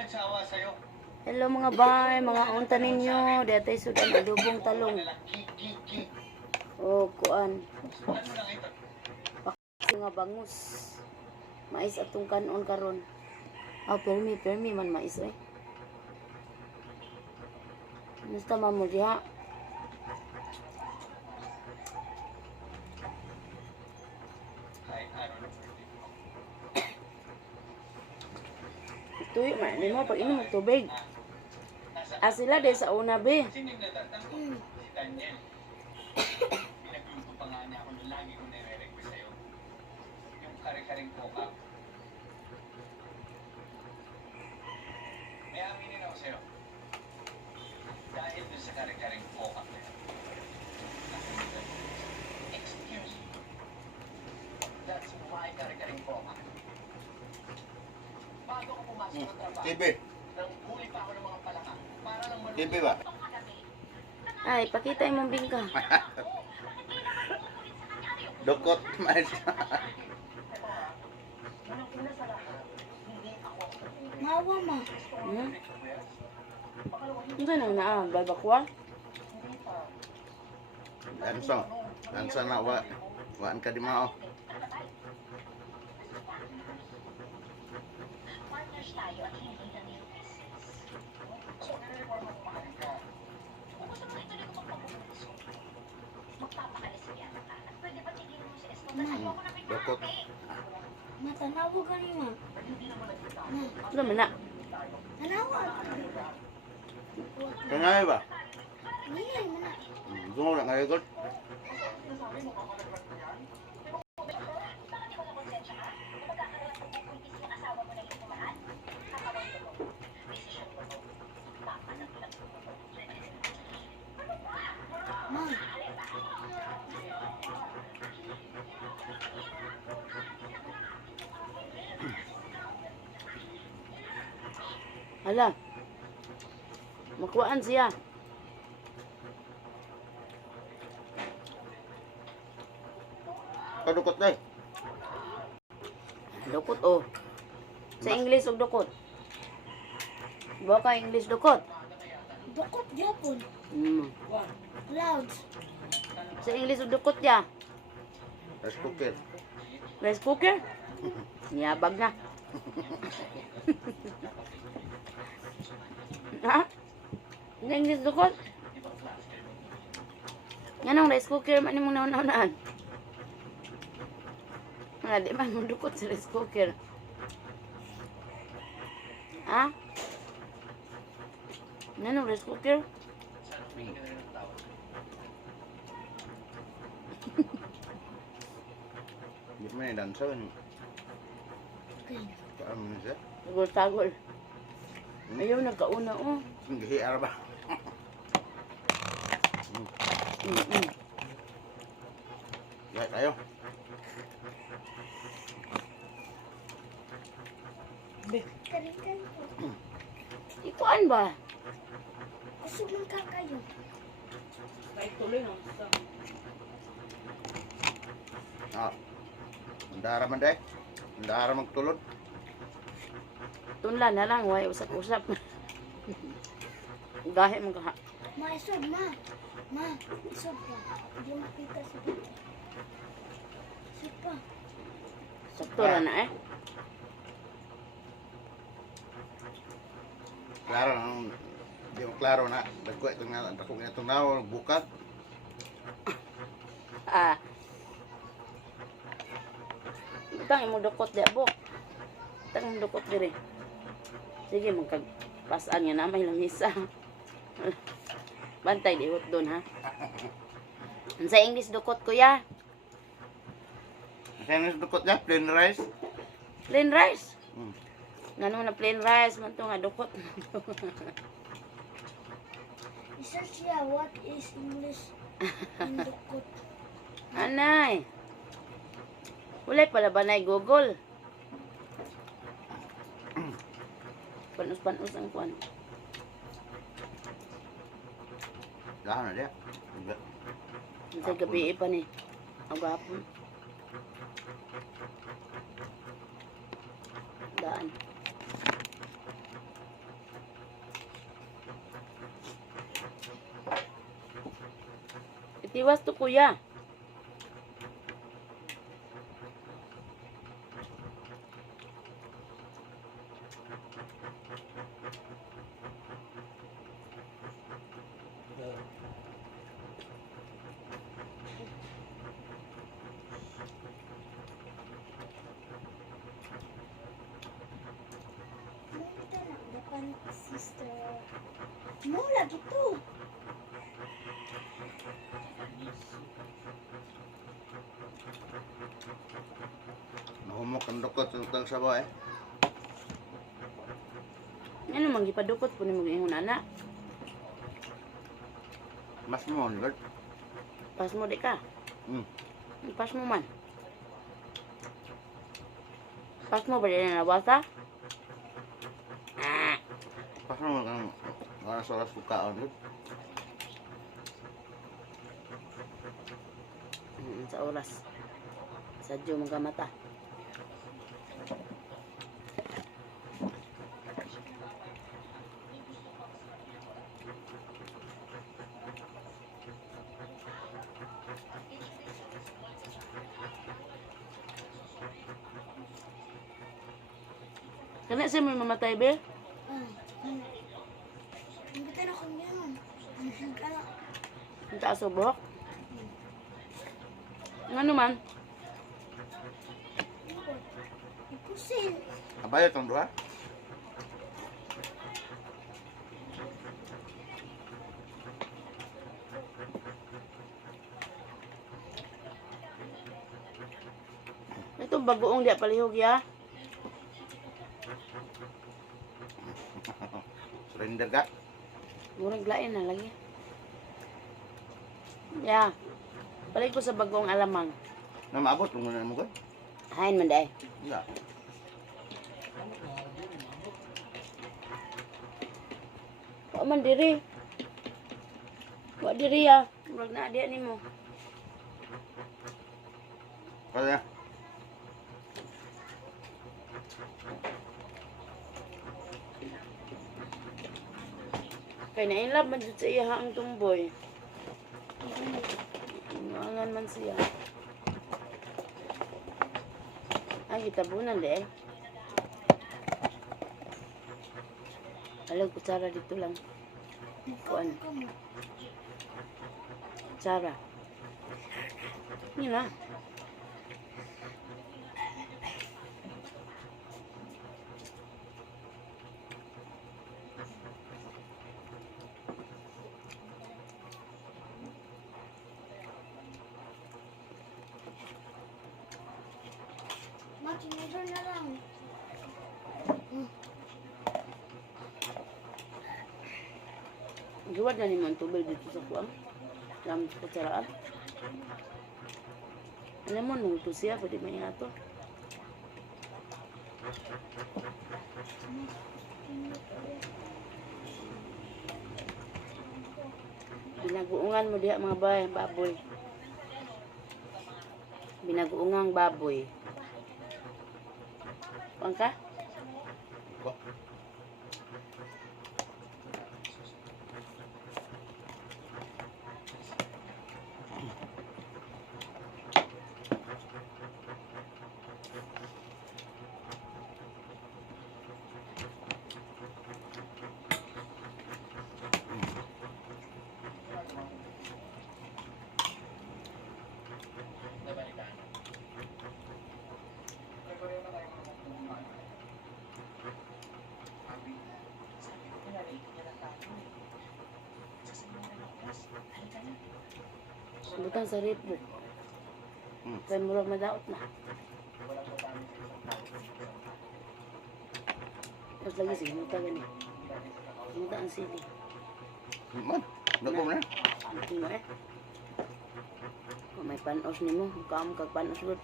nagsawa sa'yo? Hello mga bay, mga unta ninyo. Dito sudan adobong talong. O kuan. Ano lang ito? Nga bangus. Mais atong kanon karon. Permi man mais eh. Musta mamo diha? Kahit ano na. Tuyo man mo pag inom og tubig. Sila de sa una be. Sino yung natatanggap? Si Daniel. Pinagluto pa nga niya ako nung lagi ko nire-request sa'yo. Yung kare-karing coca. May aminin ako sa'yo. Dahil dun sa kare-karing coca na yan. Excuse me. That's my kare-karing coca. Bago ko pumasok ng trabaho, TV. nang huli pa ako ng mga palaka. Para lang maluto. TV ba? Ay, pakita imong bingka. Dukot. Mais. Mawa ma. Ano nang naa babakwa? Lansa na waan ka di mao. Partners tayo at hindi lang yung business. So, nire-report mo kumahalin ka. Kung gusto mo ituloy ko magpapulis ko, magpapakalis sa yan. At pwede ba tigilin mo si Esco? Ayaw ko na may Dukot. Matanawa ka niya. Ano man na? Tanawa. Kangay ba? Hindi, mana. Dungo na ngayon. Ma. Hala. Makuhaan siya. Kadukot na eh. Dukot oh. Sa English og dukot. Ba ka English dukot? Dukot gyapon. Clouds. Sa English og dukot ya. Rice cooker. Rice cooker? Niyabag na. Ha? Sa English dukot? Ganong rice cooker man imong nauna-unaan. Di man mo dukot sa rice cooker. Ha? Ganong rice cooker? Di mo na dansa. Kaam na siya. Tagol-tagol. Ayaw nagkauna oh. Hindi ba? Ya, tayo. Karikan po. Ikuan ba? Kusog ng kakayo. Kahit tuloy no. Ah. Andara man deh. Andara magtulod. Tunla na lang, way usap-usap. Gahe mo ka. Ma, isog ma. Ma, isog pa. Hindi makita sa dito. Isog pa. Sakto na na eh. Klaro nang di mo klaro na. Dagko itong nga dako nga itong naw bukat. Ah. Utang imo dukot di abo. Utang imo dukot diri. Sige magkagpasaan nga na may lamisa. Bantay di hot doon ha. Sa English dukot kuya. Kaya dukot niya plain rice. Plain rice. Hmm. Ngano na plain rice man to nga dukot. I-search siya, what is English in dukot? Anay. Wala pala ba na Google? Panus-panus ang kuan. Gahan na dia. Sa gabi pa ni. Ang gapon. Daan. Itiwas to kuya. Kita na, dapan sister. Mo lagi to. Mahumok ang dukot sa sabaw eh. Ano mang gipadukot po ni mo ingon anak. Mas mo, Lord. Pas mo di ka. Hmm. Pas mo man. Pas mo ba din na basa? Ah, Pas mo kang oras-oras bukaon, Lord. sa oras. Sadyo mga mata. Kana siya may mamatay, be? Kita na kung yan. Kala. Ang taas o buhok? Ano man? Ipusin. Abaya tong duha. Ito bagoong dia palihog ya. Surrender ka. Murag lain na lagi. Ya. Balik ko sa bagong alamang. Na maabot mo na mo ko. Hain man day. Ya. Wa man diri. Wa diri ya. Murag na dia nimo. Kaya. Kay na in love man jud sa iya ang tumboy. Mangan man siya. Ay, gitabunan de. Alag kutsara dito lang. Kuan. Kutsara. Yun na. Makinidor na lang. Giwad na ni man tubig dito sa kuang. Lam sa kutsaraan. Alam mo, nung ito siya, pwede may ato. Binaguungan mo diha mga baboy. Binaguungang baboy. Kuang ka? Ko. Butang sa ripbo. Kaya murag madaot na. Tapos lagi sige, muta gani. Muta ang sili. Man, dako mo na. Ito mo eh. Kung may panos ni mo, mukha mo kag panos lud.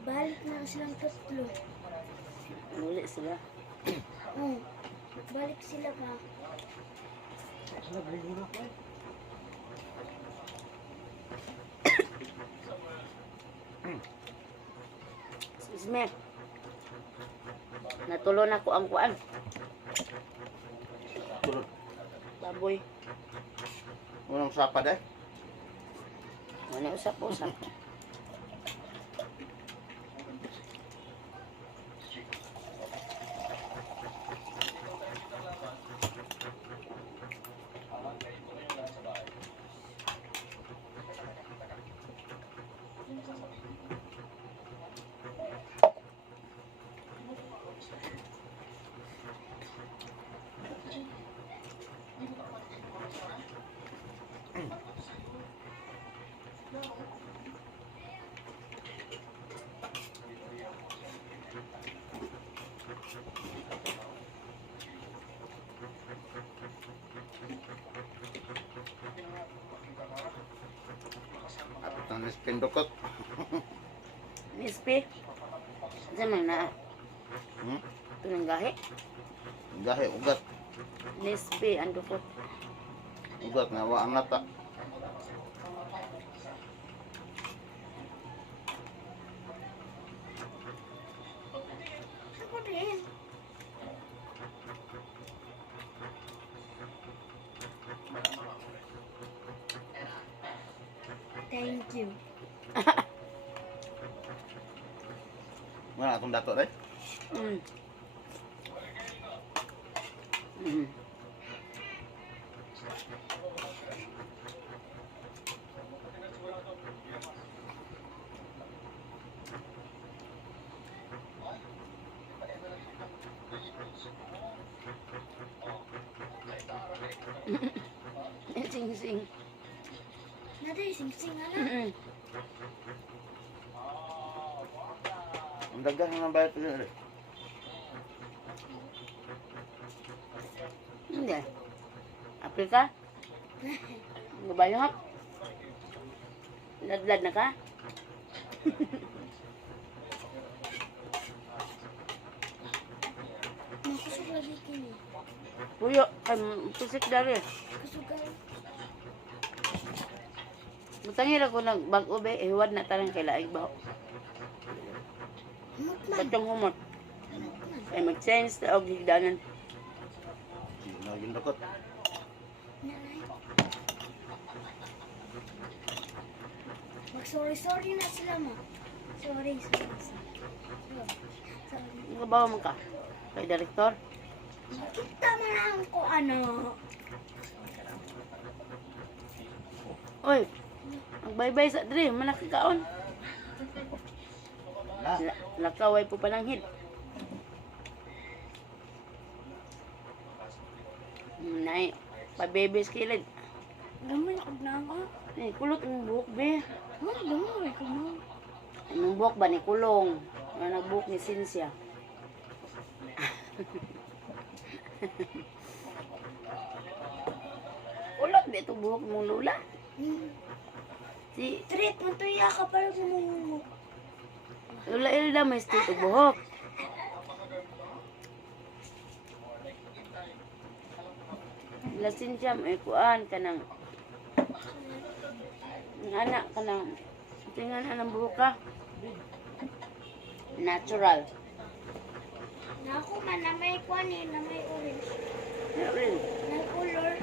Balik na silang tatlo. Muli sila. Balik sila pa. Excuse me. Natulon ako ang kuan. Tulog. Baboy. Unang sapad eh. Ano usap-usap. Apit na nispindukot. Nispi. Zaman na. Hmm? Ito ng gahi. Gahe ugat. Nispi ang dukot. Ugat nga wa ang nata. Ako din. Thank you. Wala atong dato dai. Mm. Mm. Sing-sing. Naday, sing-sing na. Mm-mm. Ang daghan nga bayad ko dai. Hindi. Apil ka? Gabayot? Ladlad na ka? Makusog lagi kini. Puyo, pusik dari. Kusugan. Butangin ako ng bag-o be, ihuwad na tarang kay laig ba? Mutman. Katong humot. Mutman. Ay mag-change na og higdanan. Sino yung dukot? Nanay. Mag-sorry-sorry na sila mo. Sorry. Nagabawa mo ka? Kay direktor? Kita man lang ko ano. Oy, magbay-bay sa dre, manakikaon. Na. Lakaway po pananghid. Nay, pabebes kilid. Gamay ako na ako. Ay, kulot ang buhok be. Gamay ko na. Anong buhok ba ni kulong? Nga nagbuhok ni Cynthia. Kulot ba ito buhok mong lula? Si Treat mo to iya ka para mo. Lula Ilda may ito buhok. La Cynthia may kuan ka ng anak ka ng tingnan na ng buhok ka. Natural. Na ako man na may kuanin, na may orange. Ano rin? Na color.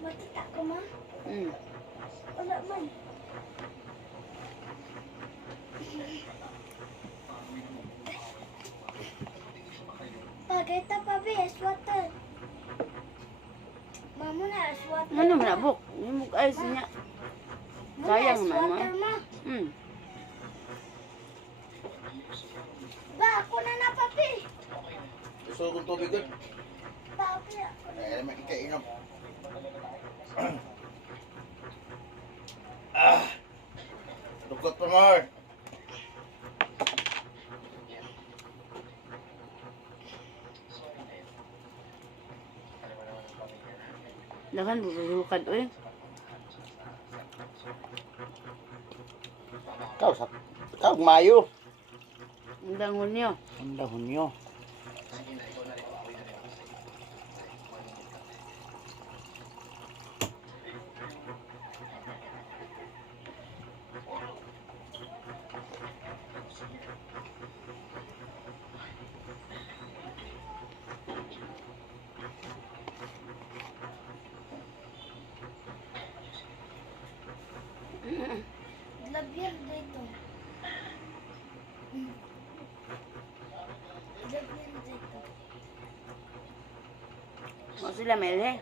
Makita ko ma? Mm. Wala man. Pagkita pa be, swatter. Mamo na, swatter. Ano man abok? Yung ayos niya. Sayang naman, Swatter ma. ma. Mm. Ba, ako na na papi. Gusto kong tubig good. Papi ako na. Ay, may ikainom. Dukot pa more. Dahan bubulukad oy. Kau Mayo. Ang dangon niyo. Ang dahon nyo. verde ito. De verde ito. O sila, Mel, eh.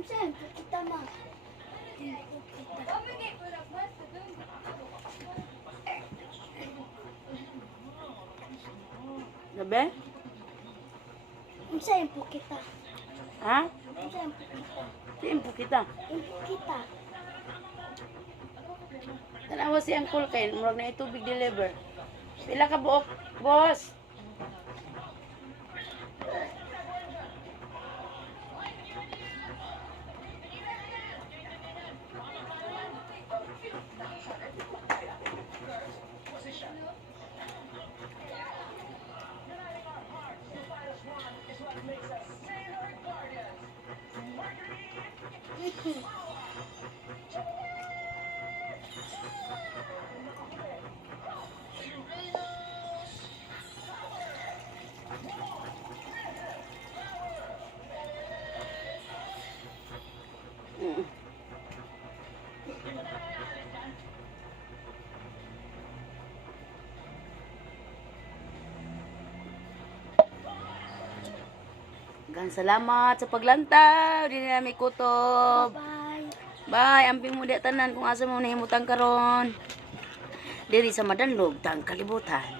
Siyempre, kita ma. Tempo kita. Sabi? Siyempre, kita. Ha? Siyempre, kita. Tempo kita. Tempo kita. Tanawa si Uncle Kyle, murag na itubig deliver. Pila ka buok, boss? Mm. Gan salamat sa paglantaw. Di na may kutob. Bye. Bye, amping mo di tanan kung asa mo nahimutang karon. Diri sa Madanlog, tang kalibutan.